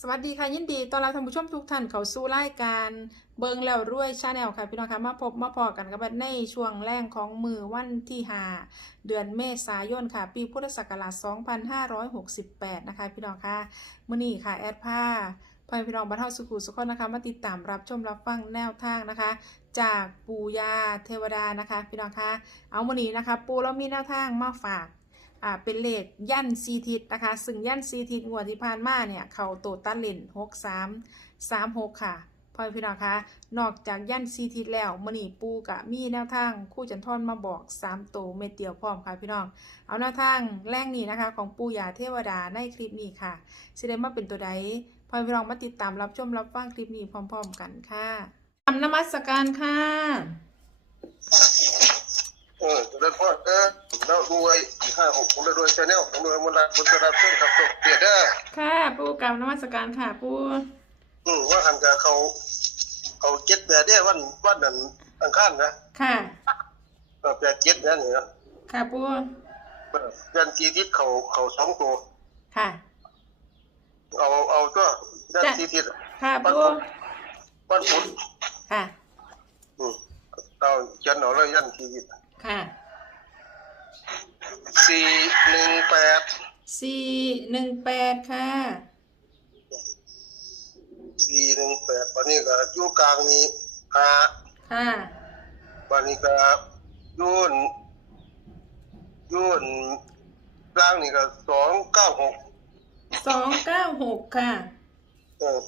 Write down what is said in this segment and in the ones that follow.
สวัสดีค่ะยินดีตอนรับท่านผู้ชมทุกท่านเข้าสู่รายการเบิงแล้วรวยชาแนลค่ะพี่น้องค่ะมาพบมาพอกันกับในช่วงแรกของมือวันที่5เดือนเมษายนค่ะ ปีพุทธศักราช 2568 นะคะพี่น้องค่ะมื้อนี้ค่ะแอดผ้าพ่อพี่น้องบรรเทาสุขุสุขนนะคะมาติดตามรับชมรับฟังแนวทางนะคะ จากปูยาเทวดานะคะ พี่น้องค่ะเอามื้อนี้นะคะ ปูเรามีแนวทางมาฝาก อ่าเป็นเลขยันซีทิศนะคะ ซึ่งยันซีทิศงวดที่ผ่านมาเนี่ยเขาโตตัดเลนหกสามสามหกค่ะพ่อพี่น้องคะ นอกจากยันซีทิศแล้วมณีปูกะมีแนวทางคู่จันทอนมาบอกสามโตวเม็ดเดียวพร้อมค่ะพี่น้อง เอาแนวทางแรกนี้นะคะ ของปูยาเทวดาในคลิปนี้ค่ะสิได้มาเป็นตัวใดพ่อพี่น้องมาติดตามรับชมรับฟังคลิปนี้พร้อม ๆ กันค่ะทำนมัสการค่ะ ออเดินพ่อเออแล้วรวยห้าหกผมได้รวยชาแนลผมรวยมูลนิธิบุญกระดับเส้นขับตกเบียดได้ค่ะปูกรรมนมัสการค่ะปูอืมว่าหันกับเขาเขาเจ็ดแปดได้วันวันนั้นอังคารนะค่ะเออแปดเจ็ดนั่นนี่นะค่ะปูเออยันทีทิศเขาเขาสองตัวค่ะ เอาเอาตัวยันจ้ะทีทิศค่ะวันปูพุธวันพุธค่ะอืมเอาเขียนเอาเลยยันทีทิศ ค่ะสี่หนึ่งแปดสี่หนึ่งแปดค่ะสี่หนึ่งแปดวันนี้ก็อยู่กลางนี้ห้าค่ะวันนี้ก็ยุ่นยุ่นร่างนี่ก็สองเก้าหกสองเก้าหกค่ะเออ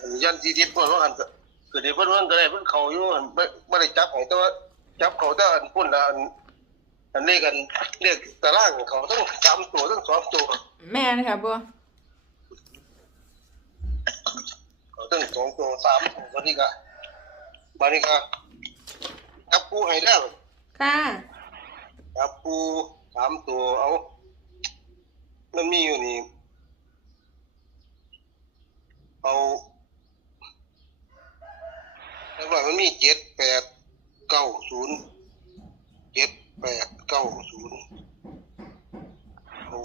อันนี้ยันทีทิศเพิ่นว่าอันก็ คือเดี๋ยวเพิ่นว่าก็ได้เพิ่นเขาอยู่อันไม่ไม่ได้จับของแต่ว่าจับเขาแต่อันพุ่นละอันอันนี้กันเรียกตารางเขาทั้งสามตัวทั้งสองตัวแม่นค่ะปูเขาทั้งสองตัวสามตัววันนี้ก็วันนี้ก็จับผู้ให้แล้วค่ะจับผู้สามตัวเอามันมีอยู่นี่เอา แล้วว่ามันมีเจ็ดแปดเก้าศูนย์เจ็ดแปดเก้าศูนย์เอา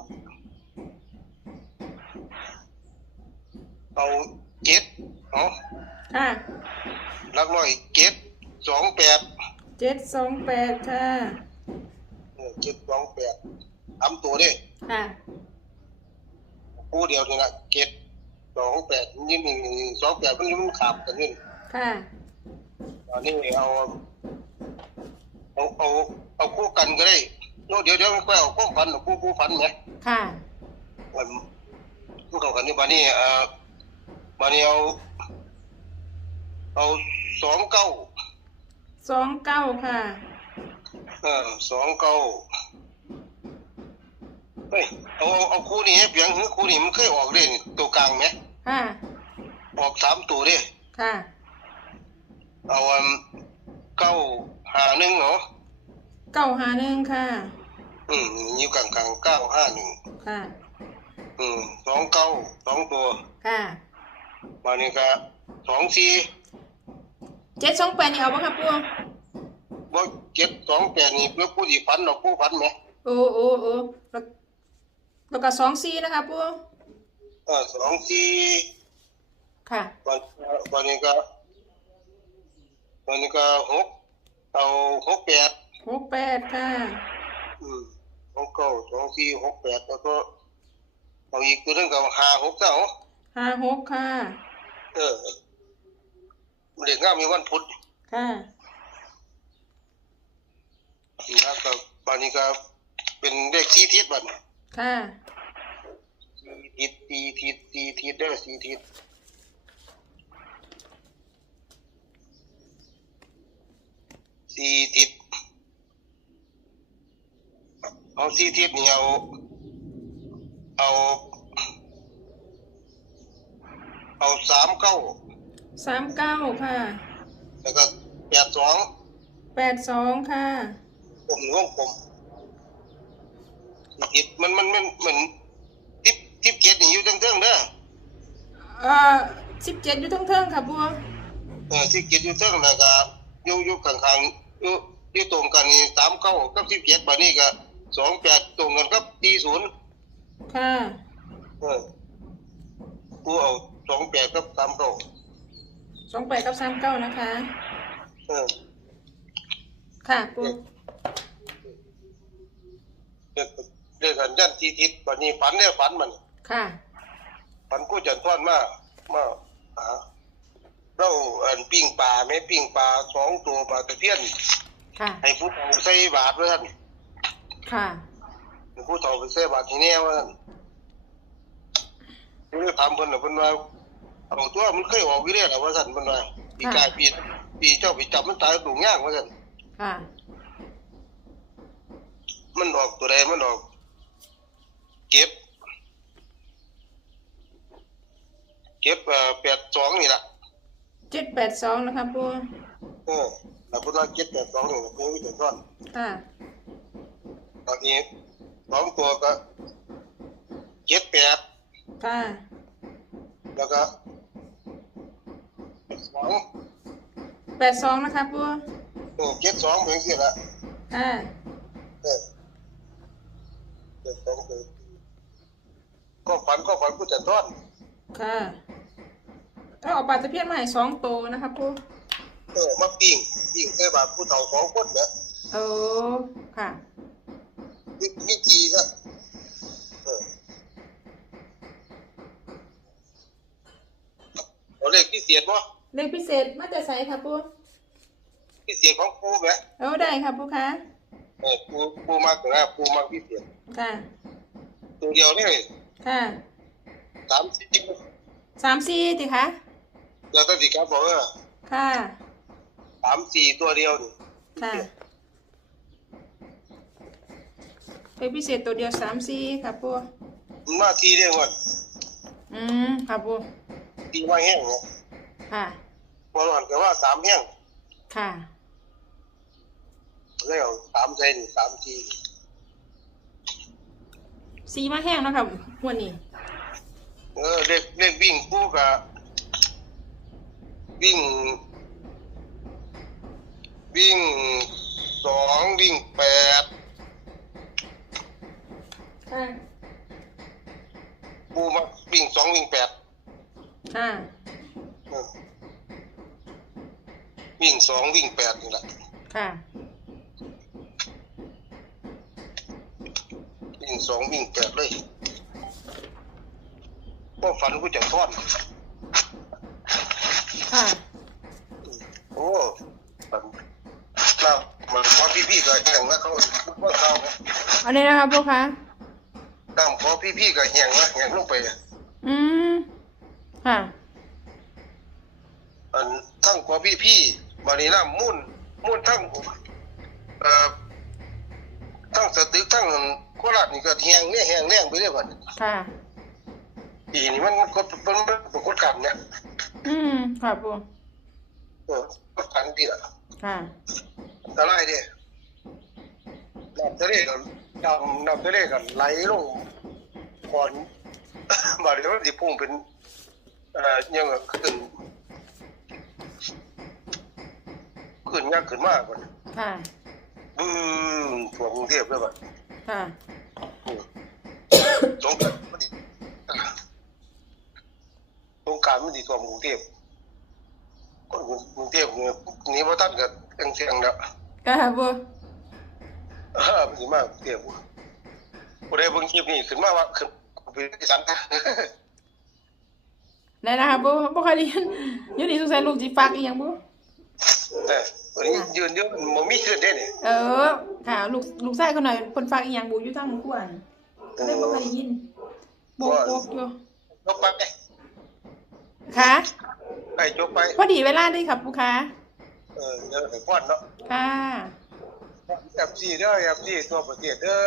เอาเจ็ดเอาค่ะลักร้อยเจ็ดสองแปดเจ็ดสองแปดค่ะเออเจ็ดสองแปดทำตัวเด้ค่ะผู้เดียวนี่นะเจ็ดสองแปดยี่หนึ่งสองแปดมันมันขาบกันนี่ค่ะต อนนี้เอาเอาเอาเอาคู่กันก็ได้โน้เดี๋ยวเดี๋ยวไม่ค่อยเอาคู่ฟันเอาคู่คู่ฟันไหมค่ะมันคู่เข้ากันนี่บานี้เอ่อบานี้เอาเอาสองเก้าสองเก้าค่ะเออสองเก้าเฮ้ยเอาเอาเอาคู่นี้เพียงคือคู่นี้มันเคยออกเด่นตัวกลางไหมค่ะออกสามตัวเด้ค่ะ เอาอันเก้าหาหนึ่งเนาะเก้าหาหนึ่งค่ะ อืมอยู่กลางกลางเก้าห้าหนึ่งค่ะ อืมสองเก้าสองตัว ค่ะมานี่ก็สองสี่เจ็ดสองแปดนี่เอาปะครับปูบ่เจ็ดสองแปดนี่เพื่อผู้ที่ฝันเราผู้ฝันไหมโอ้โอ้โอ้แล้วแล้วก็สองสี่นะคะปูเออสองสี่ค่ะวันวันนี้ก็ วันนี้ก็หกเอาหกแปดหกแปดค่ะ อืมสองเก้าสองสี่หกแปดแล้วก็เอาอีกตัวหนึงก็ห้าหกเก้าห้าหกค่ะ เออเด็กงามมีวันพุธค่ะแล้วก็บานนี้ก็เป็นเลขสี่ทิศบัดนี้ค่ะสี่ทิศสี่ทิศสี่ทิศเด้อสี่ทิศสี่ทิศ เอาสี่ทิศนี่เอา เอา เอาสามเก้าสามเก้าค่ะแล้วก็แปดสองแปดสองค่ะผมหรือว่าผมสี่ทิศมันมันมันเหมือนทิศทิศเกียรตินี่อยู่เทิงๆเด้อเอ่อสิบเจ็ดอยู่ทั้งเทิงค่ะบัวเออที่เกียรติอยู่เทิงแล้วก็อยู่อยู่ข้างๆอยู่อยู่ตรงกันนี่สามเก้ากับสิบเจ็ดบัดนี้ก็ สองแปดตรงกันกับตีศูนย์ค่ะเออกูเอาสองแปดกับสามเก้าสองแปดกับสามเก้านะคะ เออค่ะปูเด็กเด็กกันยันทีทิศวันนี้ฝันเนี่ยฝันมันค่ะฝันกูจันทอนมามาหาเราอันปิ้งปลาแม่ปิ้งปลาสองตัวปลาตะเพียนค่ะ ให้ผู้เฒ่าใส่บาทเพื่อน ค่ะให้ผู้เฒ่าไปใส่บาทที่แน่ว่าซั่นกูเลยถามเพิ่นน่ะเพิ่นว่าเอาตัวมันเคยออกวิเรียหรอว่าสั่นเพิ่นว่าปีกายปีปีเจ้าไปจับมันตายดุงย่างว่าสั่นค่ะ มันออกตัวใดมันออก เก็บ เก็บเอ่อแปดสองนี่ล่ะเจ็ดแปดสองนะคะปูเออแล้วเพิ่นว่าเก็บแปดสองนี่ล่ะเพิ่นวิจารณ์ก่อนค่ะ ตอนนี้สองตัวก็เก็บแปดค่ะแล้วก็สองแปดสองนะคะปูเออเก็บสองเหมือนกันละค่ะเออเก็บสองคือก็ฝันก็ฝันผู้จัดทอดค่ะก็เอาปลาตะเพียนมาให้สองโตวนะคะปูเออมาปิ้งปิ้งใส่บาทผู้เฒ่าสองคนเนี่ยโอ้ค่ะ มีมีจีก็เออเอาเลขพิเศษบ่เลขพิเศษมาแต่ใสค่ะปูพิเศษของปูไหมเอาได้ค่ะปูคะเออปูปูมากนะปูมากพิเศษค่ะ ตัวเดียวนี่ค่ะสามสิบสามสี่ติคะแล้วก็สิครับบอกว่าค่ะสามสี่ตัวเดียวนี่ค่ะ เลขพิเศษตัวเดียวสามสี่ค่ะปูมันมาทีเดียวก่อนอืมค่ะปูทีมาแห้งเนี่ยค่ะพอหล่อนก็ว่าสามแห้งค่ะแล้วสามใส่นี่สามทีสีมาแห้งเนาะค่ะวันนี้เออเด็กเด็กวิ่งปูกับวิ่ง วิ่งสองวิ่งแปด ค่ะ ปูมาวิ่งสองวิ่งแปดค่ะ เออวิ่งสองวิ่งแปดนี่แหละค่ะ วิ่งสองวิ่งแปดเลยก็ฝันกูจะทอดค่ะ โอ้ฝันน่ามันพอพี่ๆก็แห้งแล้วเขาว่าเขา อันนี้นะคะปูคะตาม พอพี่ๆก็แห้งแล้วแห้งลงไปอืมค่ะอันทั้งพอพี่ๆบานี้น้ำมุ่นมุ่นทั้งเอ่อทั้งสตึกทั้งโคราชนี่ก็แห้งเนี่ยแห้งแรงไปเรื่อยบัดค่ะปีนี้มันกดมันมันปรากฏกันเนี่ยอืมค่ะปูเออปรากฏกันดีละค่ะอันตรายเด้น้ำทะเลก็น้ำน้ำทะเลก็ไหลลง ก่อนบาดนี้มันสิพุ่งเป็นเอ่อยังก็ขึ้น ขึ้นยากขึ้นมากกว่าค่ะ บึ้มทั่วกรุงเทพเลยบัดค่ะ สงกรานต์มันสิสงกรารมันสิทั่วกรุงเทพคนกรุงเทพเนี่ยหนี่บ่ทันก็เสียงเสียงแล้ว ค่ะปูเออมันสิมากรุงเทพบ่ได้เบิ่งคลิปนี้ขึ้นมาว่าขึ้น ไปที่สันไหนนะคะปูบ่เคยได้ยินอยู่นี่สงสัยลูกจิฟักอีหยังปูแต่วันนี้ยืนเยอะมันบ่มีขึ้นได้นี่เออ ค่ะ ลูกลูกชายคนหน่อยเพิ่นฟักอีหยังบูอยู่ทางหมู่บ้านก็เลยบ่เคยได้ยินโบกโบกอยู่จบไปค่ะไปจบไปพอดีเวลาเด้ครับปูคะเออเดี๋ยวให้พรเนาะค่ะแอปซีเด้อแอปซีทั่วประเทศเด้อ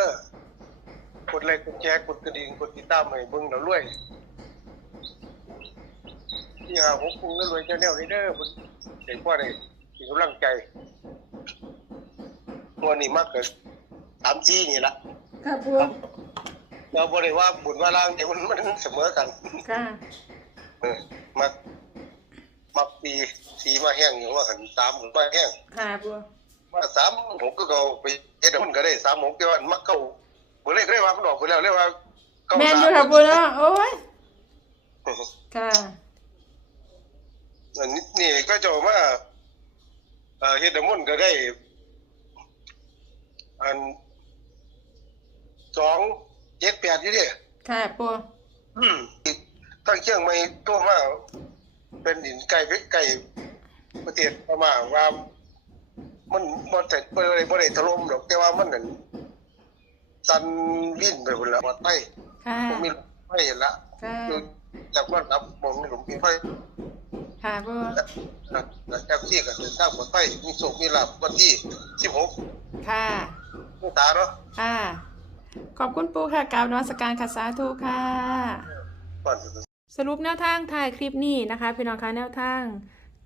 กดไลค์กดแชร์กดกระดิ่งกดติดตามให้เบิ่งแล้วรวยที่หาผมปรุงแล้วรวยเจ้าแนวนี้เด้อเพิ่นเห็นว่าได้มีกำลังใจตัวนี้มากเกินสามจีนี่ละค่ะปูเราบ่ได้ว่าบุญว่าล่างเดี๋ยวมันมันเสมอกันค่ะเออมักมักปีสีมาแห้งอยู่ว่าหันสามผมมาแห้งค่ะปูว่าสามผมก็เอาไปเฮ็ดให้มันก็ได้สามผมก็ว่ามักเข้า บ่เลยก็ได้ว่ามันออกไปแล้วเลยว่าเก้าแม่นสาอยู่ค่ะปูเนาะโอ้ยค่ะอันนี้นี่ก็จะว่าเอ่อเฮ็ดน้ำมนต์ก็ได้ อันสองเจ็ดแปดอยู่เดิค่ะปูอืมตั้งเชียงใหม่ตัวมาเป็นดินไก่ไก่ประเทศพม่าว่า มันบ่แต่บ่ได้บ่ได้ถล่มหรอกแต่ว่ามันนั่น สันวิ่นไปหมดแล้วหมดไปค่ะผมมีไฟเห็นละค่ะคือจากว่ารับผมมีผมมีไฟค่ะปูนะนะแอบที่กันสร้างหมดไฟมีโศกมีลาบวันที่สิบหกค่ะมีตาเนาะค่ะ ขอบคุณปูค่ะกราบนมัสการค่ะสาธุค่ะ ก่อนสรุปแนวทางถ่ายคลิปนี้นะคะ พี่น้องคะแนวทาง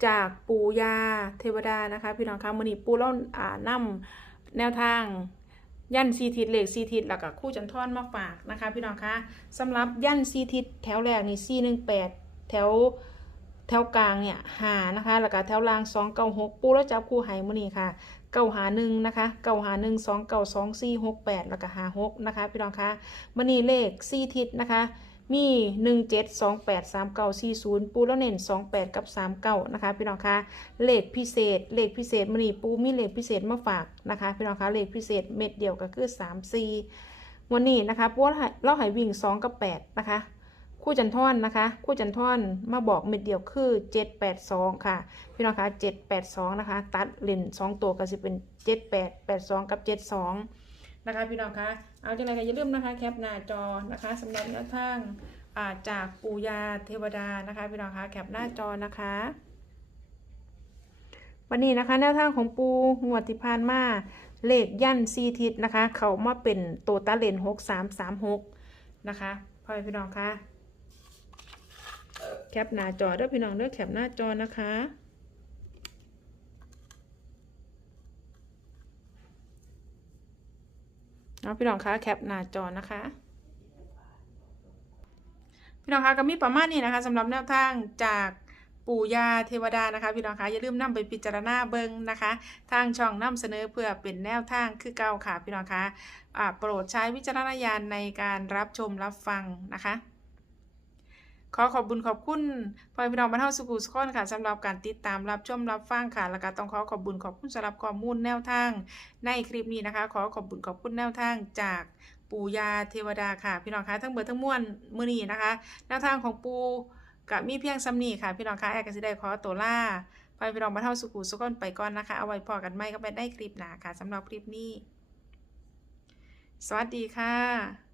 จากปู่ยาเทวดานะคะ พี่น้องคะมือนี้ปูเล่าอ่านำแนวทาง ยันซีทิศเหล็กซีทิศแล้วก็คู่จันทอนมาฝากนะคะ พี่น้องคะสำหรับยันซีทิศแถวแรกนี่ซีหนึ่งแปดแถวแถวกลางเนี่ยหานะคะแล้วก็แถวล่างสองเก้าหกปูแล้วจับคู่ไหมือนี่ค่ะเก้าหาหนึ่งนะคะเก้าหาหนึ่งสองเก้าสองสี่หกแปดแล้วก็หาหกนะคะ พี่น้องคะมือนี่เลขซีทิศนะคะ มี1 7 2 8 3 9 4 0ปูแล้วเน้น28กับ39นะคะพี่น้องคะเลขพิเศษเลขพิเศษมันนี่ปูมีเลขพิเศษมาฝากนะคะพี่น้องคะเลขพิเศษเม็ดเดียวก็คือ3 4วันนี้นะคะปูเราหายวิ่ง2กับ8นะคะคู่จันทอนนะคะคู่จันทอนมาบอกเม็ดเดียวคือ 782 ค่ะ พี่น้องคะ782 นะคะ ตัดเลน2ตัวก็จะเป็น 78 82 กับ 72 นะคะพี่น้องคะ เอาจังไรก็อย่าลืมนะคะแคปหน้าจอนะคะสำหรับแนวทางาจากปูยาเทวดานะคะพี่น้องคะแคปหน้าจอนะคะ วันนี้นะคะแนวทางของปูงวดที่ผ่านมาเลขยันซีทิศนะคะ เขามาเป็นโตตาเลนหกสามสามหกนะคะพ่อแม่พี่น้องคะแคปหน้าจอเด้อพี่น้องเด้อแคปหน้าจอนะคะ เอาพี่น้องคะแคปหน้าจอนะคะ พี่น้องคะก็มีประมาณนี้นะคะสำหรับแนวทางจากปู่ย่าเทวดานะคะ พี่น้องคะอย่าลืมนำไปพิจารณาเบิงนะคะ ทางช่องนำเสนอเพื่อเป็นแนวทางคือเก่าค่ะ พี่น้องคะอ่าโปรดใช้วิจารณญาณในการรับชมรับฟังนะคะ ขอขอบคุญขอบคุณพ่อพี่น้องบรรเทาสุขุสุขคนค่ะสำหรับการติดตามรับชมรับฟังค่ะแล้วก็ต้องขอขอบคุญขอบคุณสำหรับข้อมูลแนวทาง ในคลิปนี้นะคะ ขอขอบคุณขอบคุณแนวทางจากปู่ยาเทวดาค่ะ พี่น้องคะทั้งเบิดทั้งมวลมือนี้นะคะ แนวทางของปูกับมีเพียงซ้ำนี้ค่ะ พี่น้องคะแอร์ก็สิได้ขอตัวล่าไปพี่น้องบรรเทาสุขุสุขคนไปก่อนนะคะเอาไว้พอกันไม่ก็ไปได้คลิปหน้าค่ะสำหรับคลิปนี้ สวัสดีค่ะ